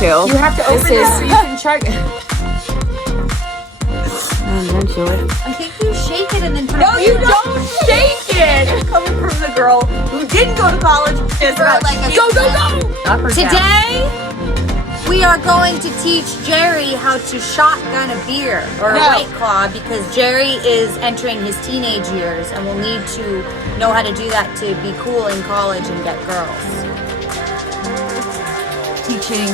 too. You have to open this so you can chug it. Eventually. I think you shake it and then No, you don't shake it! Coming from the girl who didn't go to college is about like a Go, go, go! Up or down? Today, we are going to teach Jerry how to shotgun a beer or a White Claw because Jerry is entering his teenage years and will need to know how to do that to be cool in college and get girls. Teaching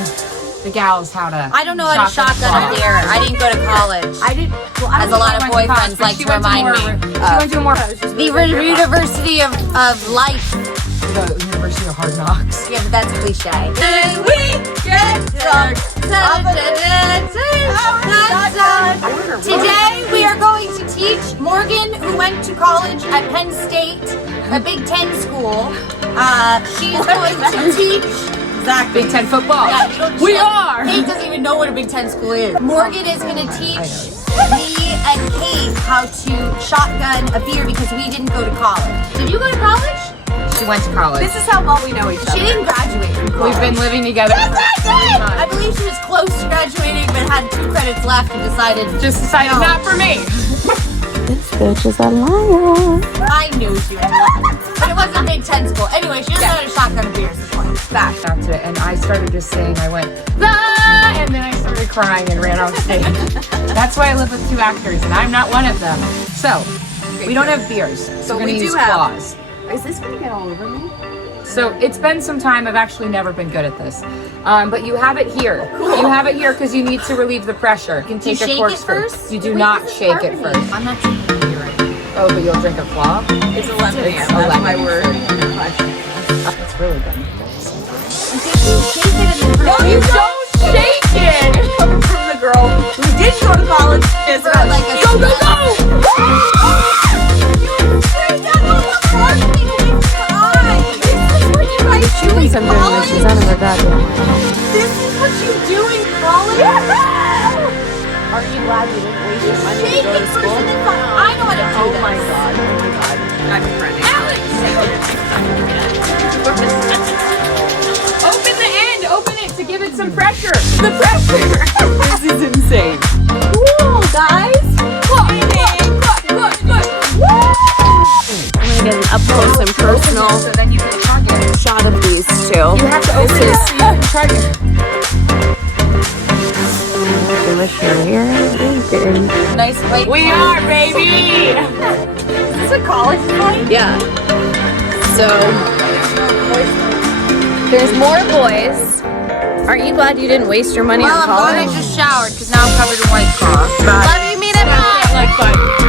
the gals how to. I don't know how to shotgun a beer. I didn't go to college. I did. Well, As a lot of boyfriends like to remind me. She went to more. The University of Life. The University of Hard Knocks. Yeah, but that's cliche. And we get drunk. Today we are going to teach Morgan, who went to college at Penn State, a Big Ten school. She's going to teach Big Ten football. Yeah, you don't We are. Kate doesn't even know what a Big Ten school is. Morgan is going to teach me and Kate how to shotgun a beer because we didn't go to college. Did you go to college? She went to college. This is how well we know each other. She didn't graduate from college. We've been living together. Yes, I did! I believe she was close to graduating, but had 2 credits left and decided. Just decided no. not for me. This bitch is a liar. I knew she was lying. But it wasn't Big Ten school. Anyway, she doesn't know how to shotgun a beer at this point. Back to it, and I started just saying, I went, ah, and then I started crying and ran off stage. That's why I live with 2 actors, and I'm not one of them. So, we don't have beers, so we're gonna use claws. Is this gonna get all over me? So it's been some time. I've actually never been good at this, but you have it here. You have it here because you need to relieve the pressure. You can take a corkscrew. You do not shake it first. I'm not drinking beer right now. Oh, but you'll drink a claw? It's a lemon. It's That's a lemon. my word. That's really good. I think you shake it and then No, you don't shake it! Coming from the girl who didn't go to college is about like a Go, go, go! Doing something that she's out of her goddamn mind. This is what you do in college? Aren't you glad you didn't waste your money to Shake go it to first school? and then fun. I know how to do Oh this. my god, oh my god. I'm a friend. Alex! Open the end! Open it to give it some pressure! The pressure! This is insane. Cool, guys. Look! Look! I'm gonna get an up close and personal So then you can chug it. shot of these 2. You have to open it so you can chug it. Wish you were here. Bacon. Nice plate. We are, baby! Is this a college fight? Yeah. So there's more boys. Aren't you glad you didn't waste your money Well, on I'm glad I college? just showered because now I'm covered in White Claw. Love you, meet at 5. Like fun.